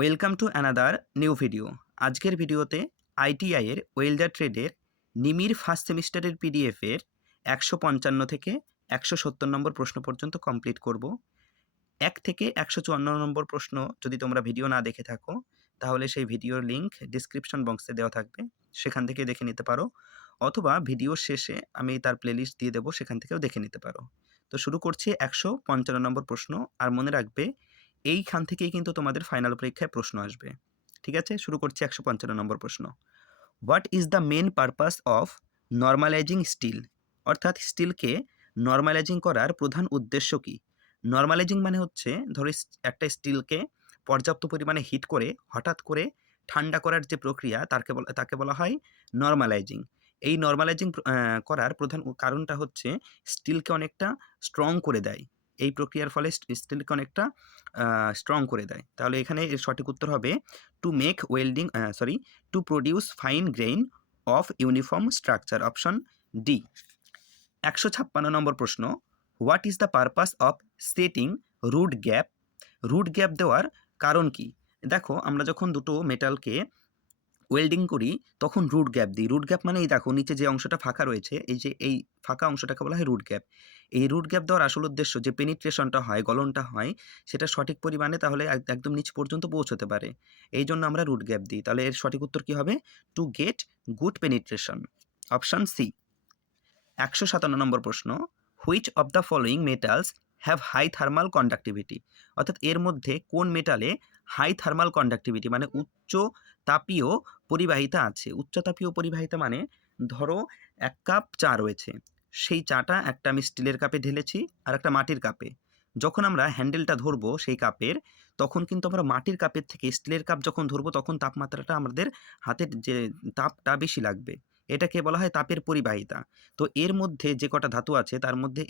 Welcome to another new video. আজকের ভিডিওতে ITI এর ওয়েল্ডার ট্রেডের নিমির ফার্স্ট সেমিস্টারের পিডিএফের 155 থেকে 170 নম্বর প্রশ্ন পর্যন্ত কমপ্লিট করব। 1 থেকে 154 নম্বর প্রশ্ন যদি তোমরা ভিডিও না দেখে থাকো তাহলে সেই ভিডিওর লিঙ্ক ডিসক্রিপশন বক্সে দেওয়া থাকবে, সেখান থেকে দেখে নিতে পারো, অথবা ভিডিওর শেষে আমি তার প্লেলিস্ট দিয়ে দেবো, সেখান থেকেও দেখে নিতে পারো। তো শুরু করছি 155 নম্বর প্রশ্ন। আর মনে রাখবে এইখান থেকেই কিন্তু তোমাদের ফাইনাল পরীক্ষায় প্রশ্ন আসবে। ঠিক আছে, শুরু করছি 155 নম্বর প্রশ্ন। What is the main purpose of normalising steel? অর্থাৎ স্টিলকে নর্মালাইজিং করার প্রধান উদ্দেশ্য কি? নর্মালাইজিং মানে হচ্ছে ধরো একটা স্টিলকে পর্যাপ্ত পরিমাণে হিট করে হঠাৎ করে ঠান্ডা করার যে প্রক্রিয়া তাকে বলা হয় নর্মালাইজিং। এই নর্মালাইজিং করার প্রধান কারণটা হচ্ছে স্টিলকে অনেকটা স্ট্রং করে দেয়। এই প্রক্রিয়ার ফলে স্টিলকে অনেকটা স্ট্রং করে দেয়। তাহলে এখানে এর সঠিক উত্তর হবে to make welding to produce fine grain of uniform structure, option D. 156 নম্বর প্রশ্ন। What is the purpose of setting root gap? Root gap দেওয়ার কারণ কি? দেখো, আমরা যখন দুটো মেটালকে ওয়েল্ডিং করি তখন রুট গ্যাপ দিই। রুট গ্যাপ মানে এই দেখো নিচে যে অংশটা ফাঁকা রয়েছে, এই যে এই ফাঁকা অংশটাকে বলা হয় রুট গ্যাপ। এই রুট গ্যাপ দেওয়ার আসল উদ্দেশ্য যে পেনিট্রেশনটা হয়, গলনটা হয়, সেটা সঠিক পরিমাণে তাহলে একদম নিচ পর্যন্ত পৌঁছতে পারে। এই জন্য আমরা রুট গ্যাপ দিই। তাহলে এর সঠিক উত্তর কি হবে? To get good penetration, option C. 157 নম্বর প্রশ্ন। Which of the following metals have high thermal conductivity? অর্থাৎ এর মধ্যে কোন মেটালে হাই থার্মাল কন্ডাক্টিভিটি মানে উচ্চ তাপীয় পরিবাহিতা আছে? উচ্চ তাপীয় পরিবাহিতা মানে ধরো 1 কাপ চা রয়েছে, সেই চাটা একটা আমি স্টিলের কাপে ঢেলেছি আর একটা মাটির কাপে। যখন আমরা হ্যান্ডেলটা ধরবো সেই কাপের, তখন কিন্তু আমরা মাটির কাপের থেকে স্টিলের কাপ যখন ধরবো তখন তাপমাত্রাটা আমাদের হাতের যে তাপটা বেশি লাগবে। এটাকে বলা হয় তাপের পরিবাহিতা। তো এর মধ্যে যে কটা ধাতু আছে তার মধ্যে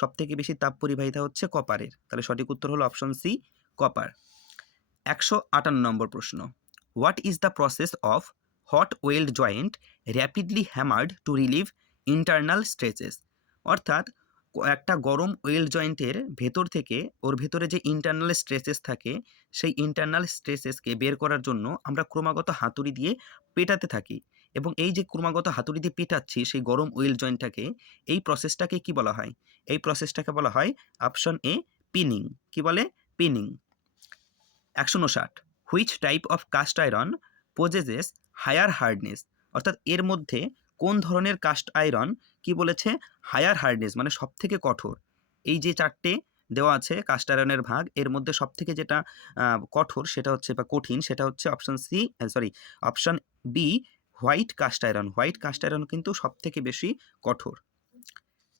সবথেকে বেশি তাপ পরিবাহিতা হচ্ছে কপারের। তাহলে সঠিক উত্তর হলো অপশন সি, কপার। 158 নম্বর প্রশ্ন। What is the process of hot weld joint rapidly hammered to relieve internal stresses? অর্থাৎ একটা গরম ওয়েল্ড জয়েন্টের ভেতর থেকে ওর ভেতরে যে ইন্টারনাল স্ট্রেসেস থাকে, সেই ইন্টারনাল স্ট্রেসেসকে বের করার জন্য আমরা ক্রমাগত হাতুড়ি দিয়ে পেটাতে থাকি। এবং এই যে ক্রমাগত হাতুড়ি দিয়ে পেটাচ্ছি সেই গরম ওয়েল্ড জয়েন্টটাকে, এই প্রসেসটাকে কি বলা হয়? এই প্রসেসটাকে বলা হয় অপশন এ, পিনিং। কি বলে? Peening. 159। Which type of cast iron possesses higher hardness? অর্থাৎ এর মধ্যে কোন ধরনের কাস্ট আয়রন কি বলেছে? হায়ার হার্ডনেস মানে সব থেকে কঠোর। এই যে চারটে দেওয়া আছে কাস্ট আয়রনের ভাগ, এর মধ্যে সব থেকে যেটা কঠোর সেটা হচ্ছে বা কঠিন সেটা হচ্ছে option C, option B, white cast iron. White cast iron কিন্তু সব থেকে বেশি কঠোর।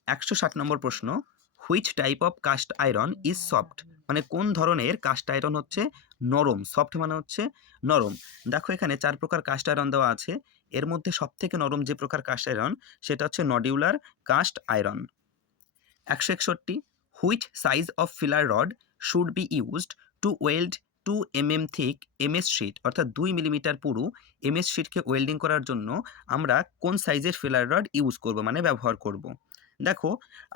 160 নম্বর প্রশ্ন। Which type of cast iron is soft? মানে কোন ধরনের কাস্ট আয়রন হচ্ছে নরম? সফট মানে হচ্ছে নরম। দেখো এখানে 4 প্রকার কাস্ট আয়রন দেওয়া আছে, এর মধ্যে সবথেকে নরম যে প্রকার কাস্ট আয়রন সেটা হচ্ছে nodular cast iron. 161। Which size of filler rod should be used to weld 2 mm thick MS sheet? অর্থাৎ 2 মিলিমিটার পুরু এমএস শিটকে ওয়েল্ডিং করার জন্য আমরা কোন সাইজের ফিলার রড ইউজ করব মানে ব্যবহার করব? দেখো,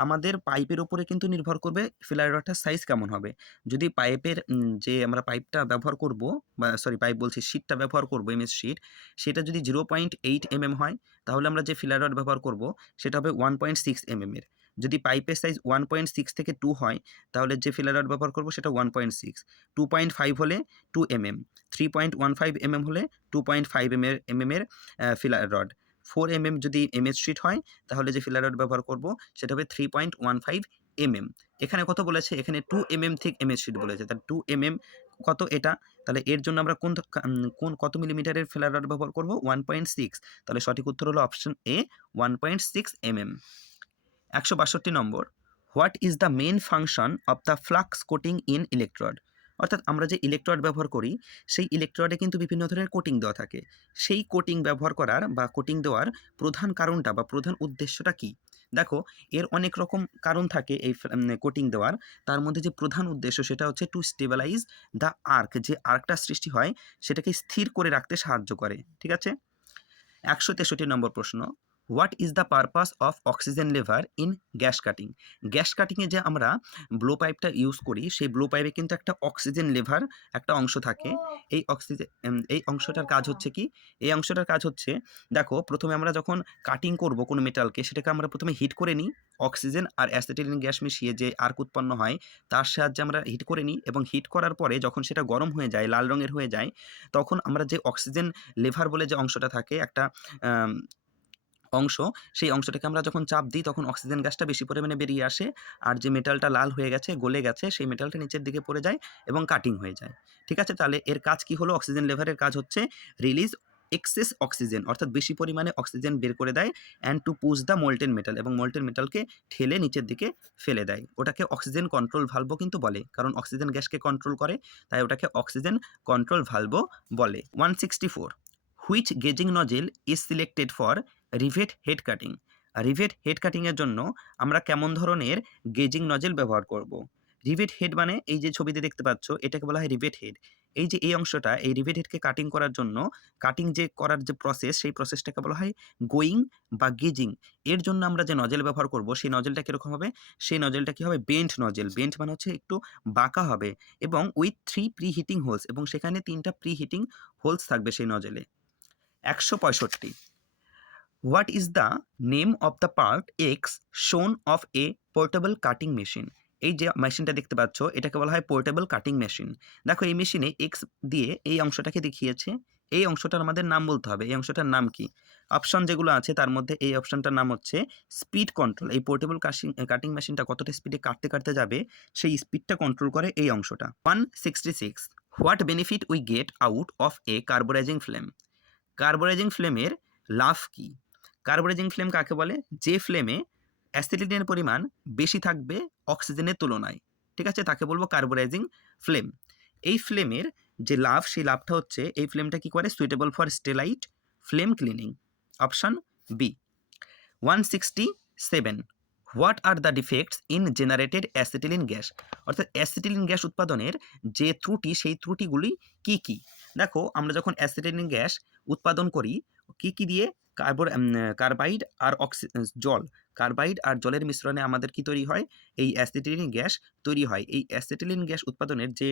আমাদের পাইপের উপরে কিন্তু নির্ভর করবে ফিলার রডটার সাইজ কেমন হবে। যদি পাইপের যে আমরা পাইপটা ব্যবহার করব, বা পাইপ বলছি, শিটটা ব্যবহার করব এমএস শিট, সেটা যদি 0.8 mm হয় তাহলে আমরা যে ফিলার রড ব্যবহার করব সেটা হবে 1.6 mm এর। যদি পাইপের সাইজ 1.6 থেকে 2 হয় তাহলে যে ফিলার রড ব্যবহার করব সেটা 1.6, 2.5 হলে 2 mm, 3.15 mm হলে 2.5 mm এর ফিলার রড, 4 mm যদি এমএস শিট হয় তাহলে যে ফিলার রড ব্যবহার করব সেটা হবে 3.15 mm। এখানে কত বলেছে? এখানে 2 mm থিক এমএস শিট বলেছে, তাহলে 2 mm কত এটা? তাহলে এর জন্য আমরা কোন কত মিলিমিটারের ফিলার রড ব্যবহার করব? 1.6। তাহলে সঠিক উত্তর হলো অপশন এ, 1.6 mm। 162 নম্বর। What is the main function of the flux coating in electrode? অর্থাৎ আমরা যে ইলেকট্রোড ব্যবহার করি সেই ইলেকট্রোডে কিন্তু বিভিন্ন ধরনের কোটিং দেওয়া থাকে। সেই কোটিং ব্যবহার করার বা কোটিং দেওয়ার প্রধান কারণটা বা প্রধান উদ্দেশ্যটা কি? দেখো, এর অনেক রকম কারণ থাকে এই কোটিং দেওয়ার। তার মধ্যে যে প্রধান উদ্দেশ্য সেটা হচ্ছে টু স্টেবিলাইজ দ্য আর্ক। যে আর্কটা সৃষ্টি হয় সেটাকে স্থির করে রাখতে সাহায্য করে। ঠিক আছে। 163 নম্বর প্রশ্ন। What is the purpose of oxygen lever in gas cutting? Gas কাটিংয়ে যে আমরা ব্লো পাইপটা ইউজ করি, সেই ব্লো পাইপে কিন্তু একটা অক্সিজেন লেভার একটা অংশ থাকে। এই অংশটার কাজ হচ্ছে কি? এই অংশটার কাজ হচ্ছে, দেখো প্রথমে আমরা যখন কাটিং করব কোনো মেটালকে, সেটাকে আমরা প্রথমে হিট করে নিই। অক্সিজেন আর অ্যাসিটিলিন গ্যাস মিশিয়ে যে আর্ক উৎপন্ন হয়, তার সাহায্যে আমরা হিট করে নিই, এবং হিট করার পরে যখন সেটা গরম হয়ে যায়, লাল রঙের হয়ে যায়, তখন আমরা যে অক্সিজেন লেভার বলে যে অংশটা থাকে, একটা অংশ, সেই অংশটাকে আমরা যখন চাপ দিই, তখন অক্সিজেন গ্যাসটা বেশি পরিমাণে বেরিয়ে আসে, আর যে মেটালটা লাল হয়ে গেছে, গলে গেছে, সেই মেটালটা নিচের দিকে পড়ে যায় এবং কাটিং হয়ে যায়। ঠিক আছে? তাহলে এর কাজ কি হলো? অক্সিজেন লেভারের কাজ হচ্ছে রিলিজ এক্সেস অক্সিজেন, অর্থাৎ বেশি পরিমাণে অক্সিজেন বের করে দেয়, and two push the molten metal, এবং মোল্টেন মেটালকে ঠেলে নিচের দিকে ফেলে দেয়। ওটাকে অক্সিজেন কন্ট্রোল ভালভও কিন্তু বলে, কারণ অক্সিজেন গ্যাসকে কন্ট্রোল করে, তাই ওটাকে অক্সিজেন কন্ট্রোল ভালভও বলে। 164, which gouging nozzle is selected for rivet head cutting? Rivet head কাটিংয়ের জন্য আমরা কেমন ধরনের গেজিং নজেল ব্যবহার করব? রিভেট হেড মানে এই যে ছবিতে দেখতে পাচ্ছ, এটাকে বলা হয় রিভেট হেড। এই যে এই অংশটা, এই রিভেট হেডকে কাটিং করার জন্য, কাটিং যে করার যে প্রসেস, সেই প্রসেসটাকে বলা হয় গোয়িং বা গেজিং। এর জন্য আমরা যে নজেল ব্যবহার করব, সেই নজেলটা কীরকম হবে? সেই নজেলটা কী হবে? Bent nozzle. বেন্ট মানে হচ্ছে একটু বাঁকা হবে, এবং উইথ 3 প্রি হিটিং হোলস, এবং সেখানে 3টা প্রি হিটিং হোলস থাকবে সেই নজেলে। 165, what is the name of the part X shown of a portable cutting machine? এই যে মেশিনটা দেখতে পাচ্ছ, এটাকে বলা হয় পোর্টেবল কাটিং মেশিন। দেখো এই মেশিনে এক্স দিয়ে এই অংশটাকে দেখিয়েছে, এই অংশটার আমাদের নাম বলতে হবে। এই অংশটার নাম কি? অপশন যেগুলো আছে তার মধ্যে এই অপশনটার নাম হচ্ছে স্পিড কন্ট্রোল। এই পোর্টেবল কাটিং মেশিনটা কতটা স্পিডে কাটতে কাটতে যাবে, সেই স্পিডটা কন্ট্রোল করে এই অংশটা। 166, what benefit we get out of a carburising flame? Carburising ফ্লেমের লাভ কি? কার্বোরাইজিং ফ্লেম কাকে বলে? যে ফ্লেমে অ্যাসিটিলিনের পরিমাণ বেশি থাকবে অক্সিজেনের তুলনায়, ঠিক আছে, তাকে বলবো কার্বোরাইজিং ফ্লেম। এই ফ্লেমের যে লাভ, সেই লাভটা হচ্ছে, এই ফ্লেমটা কি করে? Suitable for stellite flame cleaning. Option B. 167, what are the defects in generated acetylene gas? অর্থাৎ অ্যাসিটিলিন গ্যাস উৎপাদনের যে ত্রুটি, সেই ত্রুটিগুলি কি কি? দেখো আমরা যখন অ্যাসিটিলিন গ্যাস উৎপাদন করি, কি দিয়ে? কার্বাইড আর জল, কার্বাইড আর জলের মিশ্রণে আমাদের কি তৈরি হয়? এই অ্যাসিটিলিন গ্যাস তৈরি হয়। এই অ্যাসিটিলিন গ্যাস উৎপাদনের যে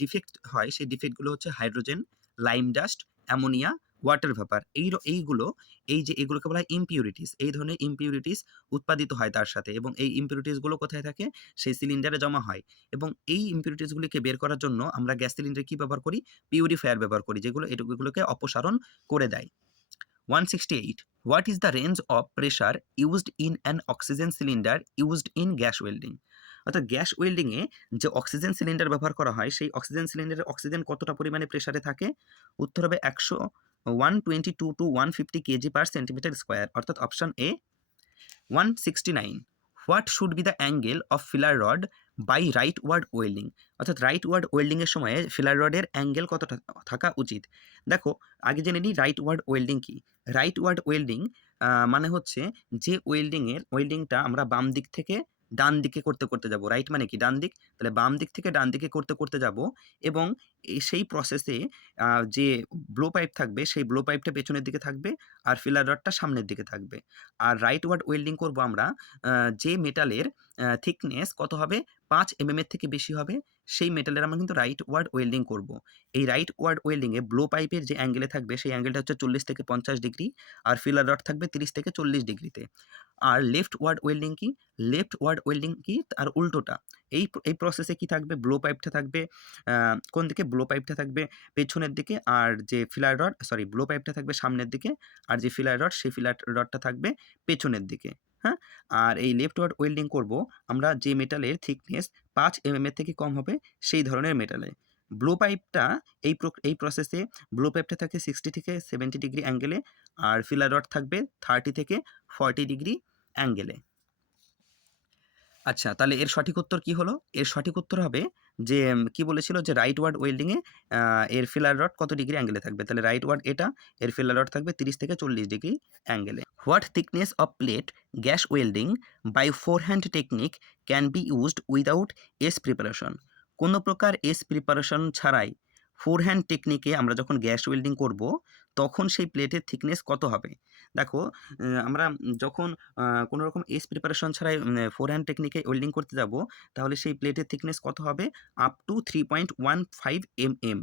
ডিফেক্ট হয়, সেই ডিফেক্টগুলো হচ্ছে hydrogen, lime dust, ammonia, water vapour. এইগুলো, এই যে এগুলোকে বলা হয় ইমপিউরিটিস। এই ধরনের ইমপিউরিটিস উৎপাদিত হয় তার সাথে, এবং এই ইমপিউরিটিসগুলো কোথায় থাকে? সেই সিলিন্ডারে জমা হয়, এবং এই ইমপিউরিটিসগুলিকে বের করার জন্য আমরা গ্যাস সিলিন্ডারে কী ব্যবহার করি? পিউরিফায়ার ব্যবহার করি, যেগুলো এগুলোকে অপসারণ করে দেয়। 168, what is the range of pressure used in an oxygen cylinder used in gas welding? অর্থাৎ গ্যাস ওয়েল্ডিংয়ে যে অক্সিজেন সিলিন্ডার ব্যবহার করা হয়, সেই অক্সিজেন সিলিন্ডারে অক্সিজেন কতটা পরিমাণে প্রেশারে থাকে? উত্তর হবে 122 to 150 kg per centimetre square, অর্থাৎ option A. 169, what should be the angle of filler rod by rightward welding? অর্থাৎ রাইট ওয়ার্ড ওয়েল্ডিংয়ের সময়ে ফিলার রডের অ্যাঙ্গেল কতটা থাকা উচিত? দেখো আগে জেনে নিই রাইট ওয়ার্ড ওয়েল্ডিং কি। রাইট ওয়ার্ড ওয়েল্ডিং মানে হচ্ছে যে ওয়েল্ডিংটা আমরা বাম দিক থেকে ডান দিকে করতে করতে যাব। রাইট মানে কি? ডান দিক। তাহলে বাম দিক থেকে ডান দিকে করতে করতে যাব, এবং সেই প্রসেসে যে ব্লো পাইপ থাকবে, সেই ব্লো পাইপটা পেছনের দিকে থাকবে, আর ফিলার রডটা সামনের দিকে থাকবে। আর রাইট ওয়ার্ড ওয়েল্ডিং করব আমরা যে মেটালের থিকনেস কত হবে? 5 এর থেকে বেশি হবে, সেই মেটালের আমরা কিন্তু রাইট ওয়ার্ড ওয়েল্ডিং করব। এই রাইট ওয়ার্ড ওয়েল্ডিংয়ে ব্লো পাইপের যে অ্যাঙ্গেলে থাকবে, সেই অ্যাঙ্গেলটা হচ্ছে 40 থেকে 50 ডিগ্রি, আর ফিলার রড থাকবে 30 থেকে 40 ডিগ্রিতে। আর লেফট ওয়ার্ড ওয়েল্ডিং কি? লেফট ওয়ার্ড ওয়েল্ডিং কি? তার উল্টোটা। এই প্রসেসে কি থাকবে? ব্লো পাইপটা থাকবে কোন দিকে? ব্লো পাইপটা থাকবে পেছনের দিকে, আর যে ব্লো পাইপটা থাকবে সামনের দিকে, আর যে ফিলার রড, সেই ফিলার রডটা থাকবে পেছনের দিকে। হ্যাঁ? আর এই লেফট ওয়ার্ড ওয়েল্ডিং করব আমরা যে মেটালের থিকনেস 5 এর থেকে কম হবে, সেই ধরনের মেটালে। ব্লো পাইপটা এই প্রসেসে ব্লো পাইপটা থাকে 60 থেকে 70 ডিগ্রি অ্যাঙ্গেলে, আর ফিলার রড থাকবে 30 থেকে 40 ডিগ্রি অ্যাঙ্গেলে। আচ্ছা, তাহলে এর সঠিক উত্তর কি হলো? এর সঠিক উত্তর হবে যে কি বলেছিল, যে রাইট ওয়ার্ড ওয়েল্ডিংয়ে এর ফিলার রড কত ডিগ্রি অ্যাঙ্গেলে থাকবে? তাহলে রাইট ওয়ার্ড এটা, এর ফিলার রড থাকবে 30 থেকে 40 ডিগ্রি অ্যাঙ্গেলে। What thickness of plate gas welding by forehand technique can be used without edge preparation? কোনো প্রকার এস প্রিপারেশন ছাড়াই ফোরহ্যান্ড টেকনিকে আমরা যখন গ্যাস ওয়েল্ডিং করব তখন সেই প্লেটের থিকনেস কত হবে? দেখো আমরা যখন কোনো রকম এজ প্রিপারেশন ছাড়াই ফোরহ্যান্ড টেকনিকে ওয়েল্ডিং করতে যাব, তাহলে সেই প্লেটের থিকনেস কত হবে? Up to 3.15 mm।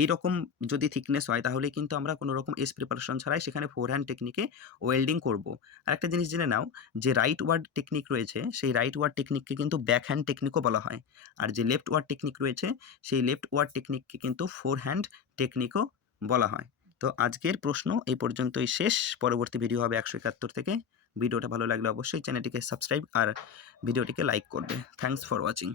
এইরকম যদি থিকনেস হয় তাহলে কিন্তু আমরা কোনো রকম এজ প্রিপারেশন ছাড়াই সেখানে ফোরহ্যান্ড টেকনিকে ওয়েল্ডিং করব। আরেকটা জিনিস জেনে নাও, যে রাইট ওয়ার্ড টেকনিক রয়েছে সেই রাইট ওয়ার্ড টেকনিককে কিন্তু ব্যাক হ্যান্ড টেকনিকও বলা হয়। আর যে লেফট ওয়ার্ড টেকনিক রয়েছে সেই লেফট ওয়ার্ড টেকনিককে কিন্তু ফোরহ্যান্ড টেকনিকও বলা হয়। তো আজকের প্রশ্ন এই পর্যন্তই শেষ। পরবর্তী ভিডিও হবে 171 থেকে। ভিডিওটা ভালো লাগলে অবশ্যই চ্যানেলটিকে সাবস্ক্রাইব আর ভিডিওটিকে লাইক করবে। Thanks for watching.